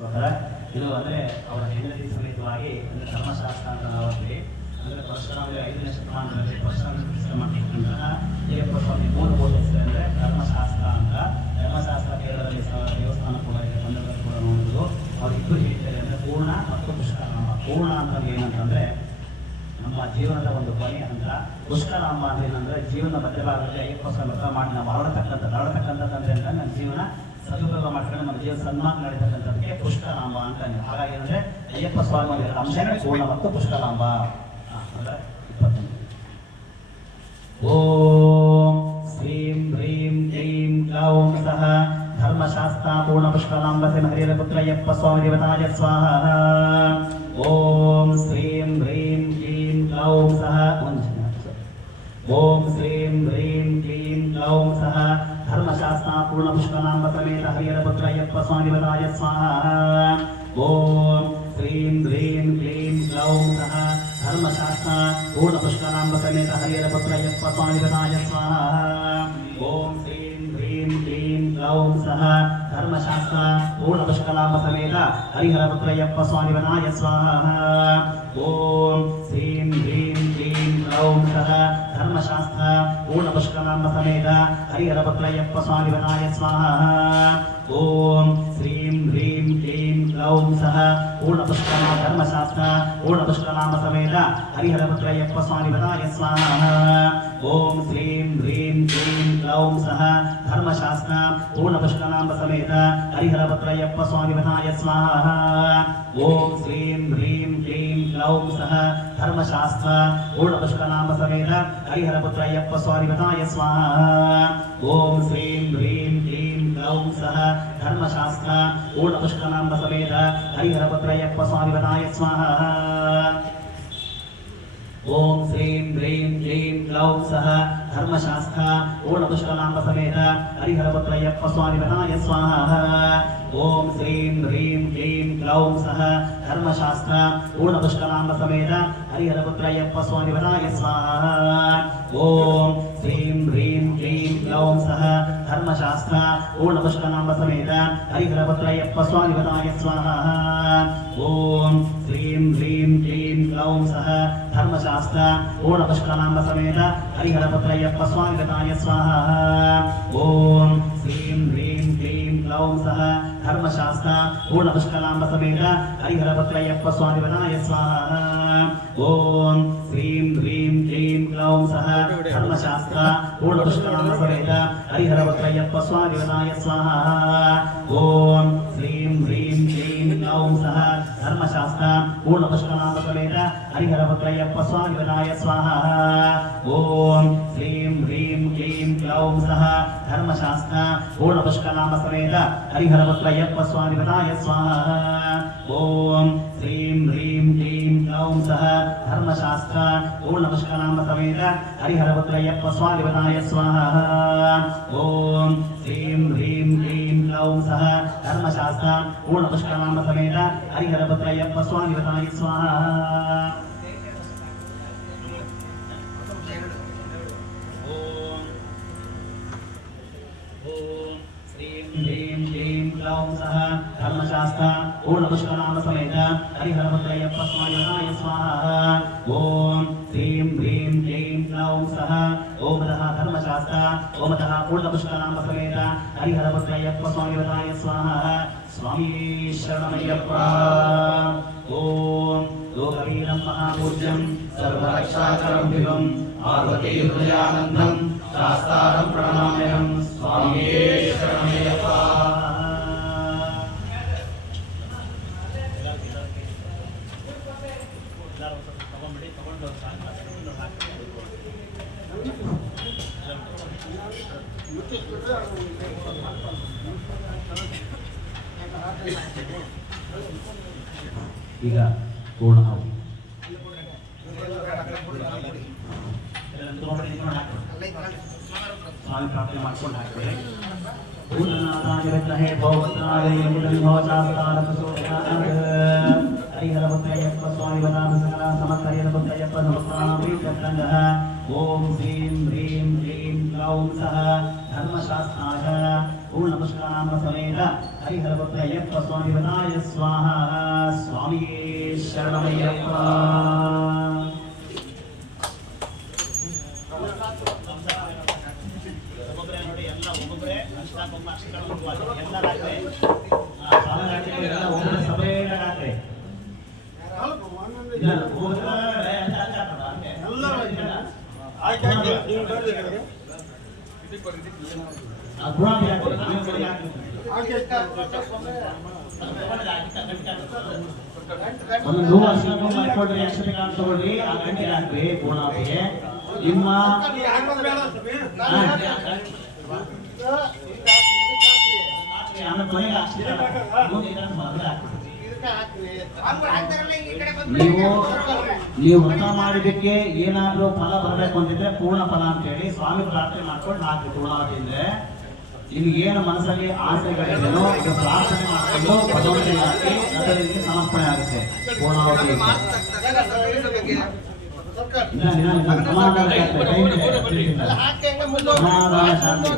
ಇದು ಅಂದರೆ ಅವರ ಹೆಂಡತಿ ಸಮೇತವಾಗಿ ಅಂದರೆ ಧರ್ಮಶಾಸ್ತ್ರ ಅಂತ ನಾವಲ್ಲಿ ಅಂದರೆ ಪರಶುರಾಮರಿಗೆ 5ನೇ ಶತಮಾನದಲ್ಲಿ ಪರಶುರಾಮ ಪ್ರತಿಷ್ಠೆ ಮಾಡಿರ್ತಕ್ಕಂತಹ ಅಯ್ಯಪ್ಪ ಸ್ವಾಮಿ ಮೂಲಭೂತ ಹೆಸರು ಅಂದರೆ ಧರ್ಮಶಾಸ್ತ್ರ ಅಂತ. ಧರ್ಮಶಾಸ್ತ್ರ ಕೇರಳದಲ್ಲಿ ದೇವಸ್ಥಾನ ಕೂಡ ಇದೆ, ಮಂದಿರದಲ್ಲಿ ಕೂಡ ನೋಡುವುದು. ಅವರಿಬ್ಬರು ಹೇಳ್ತಾರೆ ಅಂದರೆ ಪೂರ್ಣ ಮತ್ತು ಪುಷ್ಕರಾಮ. ಪೂರ್ಣ ಅಂತಂದ್ರೆ ಏನಂತಂದರೆ ನಮ್ಮ ಜೀವನದ ಒಂದು ಕೊನೆಯ ಹಂತ. ಪುಷ್ಕರಾಮ ಅಂದ್ರೆ ಏನಂದರೆ ಜೀವನದ ಮಧ್ಯಭಾಗದಲ್ಲಿ ಅಯ್ಯಪ್ಪ ಸ್ವಾಮಿ ವ್ರತ ಮಾಡಿ ನಾವು ಹರಡತಕ್ಕಂಥದ್ದು ಅಂತ ನನ್ನ ಜೀವನ ಸದುಪಯೋಗ ಮಾಡ್ಕೊಂಡು ನಮ್ಮ ಜೀವನ ಸನ್ಮಾನ ನಡೀತಕ್ಕಂಥದ್ದಕ್ಕೆ ಪುಷ್ಕರಾಂಬ ಅಂತ. ಹಾಗಾಗಿ ಅಂದರೆ ಅಯ್ಯಪ್ಪ ಸ್ವಾಮಿ ಅಂಶನೇ ಪೂರ್ಣ ಮತ್ತು ಪುಷ್ಕರಾಂಬ. ಅಂದರೆ 21. ಓಂ ಶ್ರೀಂ ಹ್ರೀಂ ಕ್ಲೀಂ ಕ್ಲೌಂ ಸಹ ಧರ್ಮಶಾಸ್ತ್ರ ಪೂರ್ಣ ಪುಷ್ಕರಾಂಬ ಹರಿಹರ ಪುತ್ರ ಅಯ್ಯಪ್ಪ ಸ್ವಾಮಿ ದೇವತಾಯ ಸ್ವಾಹ. ಓಂ ಶ್ರೀಂ ಹ್ರೀಂ ಕ್ಲೀಂ ಕ್ಲೌಂ ಸಹ ಓಂ ಶ್ರೀಂ ಹ್ರೀಂ ಕ್ಲೀಂ ಕ್ಲೌಂ ಸಹ ಧರ್ಮಶಾಸ್ತ್ರ ಪೂರ್ಣ ಪುಷ್ಕರಾಂಬ ಸಮೇತ ಹರಿಹರ ಪುತ್ರ ಅಯ್ಯಪ್ಪ ಸ್ವಾಮಿ ದೇವತಾಯ ಸ್ವಾಹ. ಓಂ ಶ್ರೀಂ ಹ್ರೀಂ ಕ್ಲೀಂ ಕ್ಲೌಂ ಸಹ ಧರ್ಮಶಾಸ್ತ್ರ ಪೂರ್ಣ ಪುಷ್ಕರಾಂಬ ಸಮೇತ ಹರಿಹರ ಪುತ್ರ ಅಯ್ಯಪ್ಪ ಸ್ವಾಮಿ ದೇವತಾಯ ಸ್ವಾಹ. ಓಂ ಶ್ರೀಂ ಹ್ರೀಂ ಕ್ಲೀಂ ಕ್ಲೌಂ ಸಹ ಧರ್ಮಶಾಸ್ತ್ರ ಪೂರ್ಣ ಪುಷ್ಕರಾಂಬ ಸಮೇತ ಹರಿಹರ ಪುತ್ರ ಅಯ್ಯಪ್ಪ ಸ್ವಾಮಿ ದೇವತಾಯ ಸ್ವಾಹ. ಓಂ ಶ್ರೀಂ ಹ್ರೀಂ ಕ್ಲೀಂ ಕ್ಲೌಂ ಸಹ ಧರ್ಮಶಾಸ್ತ್ರ ಪೂರ್ಣ ಪುಷ್ಕರಾಂಬ ಸಮೇತ ಹರಿಹರ ಪುತ್ರ ಅಯ್ಯಪ್ಪ ಸ್ವಾಮಿ ದೇವತಾಯ ಸ್ವಾಹ. ಓಂ ಶ್ರೀಂ ಹ್ರೀಂ ಕ್ಲೀಂ ಕ್ಲೌಂ ಸಹ ಪೂರ್ಣ ಪುಷ್ಕರಾಂಬ ಧರ್ಮಶಾಸ್ತ್ರ ಪೂರ್ಣ ಪುಷ್ಕರಾಂಬ ಸಮೇತ ಹರಿಹರ ಪುತ್ರ ಅಯ್ಯಪ್ಪ ಸ್ವಾಮಿ ದೇವತಾಯ ಸ್ವಾಹ. ಓಂ ಶ್ರೀಂ ಹ್ರೀಂ ಕ್ಲೀಂ ಕ್ಲೌಂ ಸಹ ಧರ್ಮಶಾಸ್ತ್ರ ಪೂರ್ಣ ಪುಷ್ಕರಾಂಬ ಸಮೇತ ಹರಿಹರ ಪುತ್ರ ಅಯ್ಯಪ್ಪ ಸ್ವಾಮಿ ದೇವತಾಯ ಸ್ವಾಹ. ಓಂ ಶ್ರೀಂ ಹ್ರೀಂ ಕ್ಲೀಂ ಕ್ಲೌಂ ಸಹ ಧರ್ಮಶಾಸ್ತ್ರ ಪೂರ್ಣ ಪುಷ್ಕರಾಂಬ ಸಮೇತ ಹರಿಹರ ಪುತ್ರ ಅಯ್ಯಪ್ಪ ಸ್ವಾಮಿ ದೇವತಾಯ ಸ್ವಾಹ. ಓಂ ಶ್ರೀಂ ಹ್ರೀಂ ಕ್ಲೀಂ ಕ್ಲೌಂ ಸಹ ಧರ್ಮಶಾಸ್ತ್ರ ಪೂರ್ಣ ಪುಷ್ಕರಾಂಬ ಸಮೇತ ಹರಿಹರ ಪುತ್ರ ಅಯ್ಯಪ್ಪ ಸ್ವಾಮಿ ದೇವತಾಯ ಸ್ವಾಹ. ಓಂ ಶ್ರೀಂ ಹ್ರೀಂ ಕ್ಲೀಂ ಕ್ಲೌಂ ಸಹ ಧರ್ಮಶಾಸ್ತ್ರ ಪೂರ್ಣ ಪುಷ್ಕರಾಂಬ ಸಮೇತ ಹರಿಹರ ಪುತ್ರ ಅಯ್ಯಪ್ಪ ಸ್ವಾಮಿ ದೇವತಾಯ ಸ್ವಾಹ. ಓಂ ಶ್ರೀಂ ಹ್ರೀಂ ಕ್ಲೀಂ ಕ್ಲೌಂ ಸಹ ಧರ್ಮಶಾಸ್ತ್ರ ಪೂರ್ಣ ಪುಷ್ಕರಾಂಬ ಸಮೇತ ಹರಿಹರ ಪುತ್ರ ಅಯ್ಯಪ್ಪ ಸ್ವಾಮಿ ದೇವತಾಯ ಸ್ವಾಹ. ಓಂ ಶ್ರೀಂ ಹ್ರೀಂ ಕ್ಲೀಂ ಕ್ಲೌಂ ಸಹ ಧರ್ಮಶಾಸ್ತ್ರ ಪೂರ್ಣ ಪುಷ್ಕರಾಂಬ ಸಮೇತ ಹರಿಹರ ಪುತ್ರ ಅಯ್ಯಪ್ಪ ಸ್ವಾಮಿ ದೇವತಾಯ ಸ್ವಾಹ. ಓಂ ಶ್ರೀಂ ಹ್ರೀಂ ಕ್ಲೀಂ ಕ್ಲೌಂ ಸಹ ಧರ್ಮಶಾಸ್ತ್ರ ಪೂರ್ಣ ಪುಷ್ಕರಾಂಬ ಸಮೇತ ಹರಿಹರ ಪುತ್ರ ಅಯ್ಯಪ್ಪ ಸ್ವಾಮಿ ದೇವತಾಯ ಸ್ವಾಹ. ಓಂ ಶ್ರೀಂ ಹ್ರೀಂ ಕ್ಲೀಂ ಕ್ಲೌಂ ಸಹ ಧರ್ಮಶಾಸ್ತ್ರ ಪೂರ್ಣ ಪುಷ್ಕರಾಂಬ ಸಮೇತ ಹರಿಹರ ಪುತ್ರ ಅಯ್ಯಪ್ಪ ಸ್ವಾಮಿ ದೇವತಾಯ ಸ್ವಾಹ. ಓಂ ಶ್ರೀಂ ಹ್ರೀಂ ಕ್ಲೀಂ ಕ್ಲೌಂ ಸಹ ಧರ್ಮಶಾಸ್ತ್ರ ಪೂರ್ಣ ಪುಷ್ಕರಾಂಬ ಸಮೇತ ಹರಿಹರ ಪುತ್ರ ಅಯ್ಯಪ್ಪ ಸ್ವಾಮಿ ದೇವತಾಯ ಸ್ವಾಹ. ಓಂ ಶ್ರೀಂ ಹ್ರೀಂ ಕ್ಲೀಂ ಕ್ಲೌಂ ಸಹ ಧರ್ಮಶಾಸ್ತ್ರ ಪೂರ್ಣ ಪುಷ್ಕರಾಂಬ ಸಮೇತ ಹರಿಹರ ಪುತ್ರ ಅಯ್ಯಪ್ಪ ಸ್ವಾಮಿ ದೇವತಾಯ ಸ್ವಾಹ. ಓಂ ಶ್ರೀಂ ಹ್ರೀಂ ಕ್ಲೀಂ ಕ್ಲೌಂ ಸಹ ಧರ್ಮಶಾಸ್ತ್ರ ಪೂರ್ಣ ಪುಷ್ಕರಾಂಬ ಸಮೇತ ಹರಿಹರ ಪುತ್ರ ಅಯ್ಯಪ್ಪ ಸ್ವಾಮಿ ದೇವತಾಯ ಸ್ವಾಹ. ಓಂ ಶ್ರೀಂ ಹ್ರೀಂ ಕ್ಲೀಂ ಕ್ಲೌಂ ಸಹ ಧರ್ಮಶಾಸ್ತ್ರ ಪೂರ್ಣ ಪುಷ್ಕರಾಂಬ ಸಮೇತ ಹರಿಹರ ಪುತ್ರ ಅಯ್ಯಪ್ಪ ಸ್ವಾಮಿ ದೇವತಾಯ ಸ್ವಾಹ. ಓಂ ಶ್ರೀಂ ಹ್ರೀಂ ಕ್ಲೀಂ ಕ್ಲೌಂ ಸಹ ಧರ್ಮಶಾಸ್ತ್ರ ಪೂರ್ಣ ಪುಷ್ಕರಾಂಬ ಸಮೇತ ಹರಿಹರ ಪುತ್ರ ಅಯ್ಯಪ್ಪ ಸ್ವಾಮಿ ದೇವತಾಯ ಸ್ವಾಹ. ಶ್ರೀಂ ಹ್ರೀಂ ಕ್ಲೀಂ ಕ್ಲೌಂ ಸಹ ಧರ್ಮಶಾಸ್ತ್ರ ಪೂರ್ಣ ಪುಷ್ಕರಾಂಬ ಸಮೇತ ಹರಿಹರ ಪುತ್ರ ಅಯ್ಯಪ್ಪ ಸ್ವಾಮಿ ದೇವತಾಯ ಸ್ವಾಹ. ಓಂ ಶ್ರೀಂ ಹ್ರೀಂ ಕ್ಲೀಂ ಕ್ಲೌಂ ಸಹ ಓಮತಃ ಧರ್ಮಶಾಸ್ತ್ರ ಓಮತಃ ಪೂರ್ಣ ಪುಷ್ಕರಾಂಬ ಸಮೇತ ಹರಿಹರ ಪುತ್ರ ಅಯ್ಯಪ್ಪ ಸ್ವಾಮಿ ದೇವತಾಯ ಸ್ವಾಹ. ಸ್ವಾಮಿ ಶರಣಮಯ್ಯಪ್ಪ. ಓಂ ಲೋಕವೀರಂ ಮಹಾಪೂಜ್ಯಂ ಸರ್ವರಕ್ಷಾಕರಂ ವಿಭಂ ಪಾರ್ವತೀ ಹೃದಯಾನಂದಂ ಶಾಸ್ತಾರಂ ಪ್ರಣಾಮ್ಯಹಂ. ಸ್ವಾಮಿ ಶರಣಮಯ್ಯಪ್ಪ. ಈಗ ಪೂರ್ಣ ಸ್ವಾಮಿ ಪ್ರಾರ್ಥನೆ ಮಾಡ್ಕೊಂಡು ಹಾಕ್ತಾರೆ. ಹರಿಹರ ಪುತ್ರ ಅಯ್ಯಪ್ಪ ಸ್ವಾಮಿ ದೇವತಾಯ ಸಕಲ ಸಮರ್ಥ ಹರಿಹರ ಪುತ್ರ ಅಯ್ಯಪ್ಪ ಸಮರ್ಥ. ಓಂ ಶ್ರೀಂ ಹ್ರೀಂ ಕ್ಲೀಂ ಕ್ಲೌಂ ಸಹ ಧರ್ಮಶಾಸ್ತ್ರಾಯ ಪೂರ್ಣ ಪುಷ್ಕರಾಂಬ ಸಮೇತ ಹರಿಹರಪುತ್ರ ಅಯ್ಯಪ್ಪ ಸ್ವಾಮಿ ವನಾಯ ಸ್ವಾಹ ಸ್ವಾಮಿಯೇ ಶರಣಮಯ್ಯಪ್ಪ. ನೋಡಿ ಎಲ್ಲ ಒಬ್ಬೊಬ್ಬರೇ ಎಲ್ಲರಾಗ್ರೆ ಎಲ್ಲ ಒಬ್ಬೊಬ್ಬರೇ ಸಪರೇಟ್ ಆಗ್ರೆ ಒಂದು 100 ವರ್ಷ ಮಾಡ್ಕೊಡ್ರಿ, ಅಕ್ಷತೆ ಕಾಣಿಸ್ಕೊಡ್ರಿ, ಆ ಗಂಟೆಗೆ ಹಾಕ್ರಿ ಪೂರ್ಣಾವತಿಗೆ. ನಿಮ್ಮ ನೀವು ವ್ರತ ಮಾಡಿದಕ್ಕೆ ಏನಾದ್ರೂ ಫಲ ಬರಬೇಕು ಅಂತಿದ್ರೆ ಪೂರ್ಣ ಫಲ ಅಂತ ಹೇಳಿ ಸ್ವಾಮಿ ಪ್ರಾರ್ಥನೆ ಮಾಡ್ಕೊಂಡು ಹಾಕಿ ಪೂರ್ಣಾವತಿಯಿಂದ ನಿಮ್ಗೆ ಏನು ಮನಸ್ಸಲ್ಲಿ ಆಸೆಗಳಿದೆಯೋ ಇದು ಪ್ರಾರ್ಥನೆ ಮಾಡಿಕೊಂಡು ಭಗವಂತನಿಗೆ ಹಾಕಿ ಅದರಿಗೆ ಸಮರ್ಪಣೆ ಆಗುತ್ತೆ ಪೂರ್ಣಾವತಿ. ಸಮಾಧಾನ ಶಾಂತಿ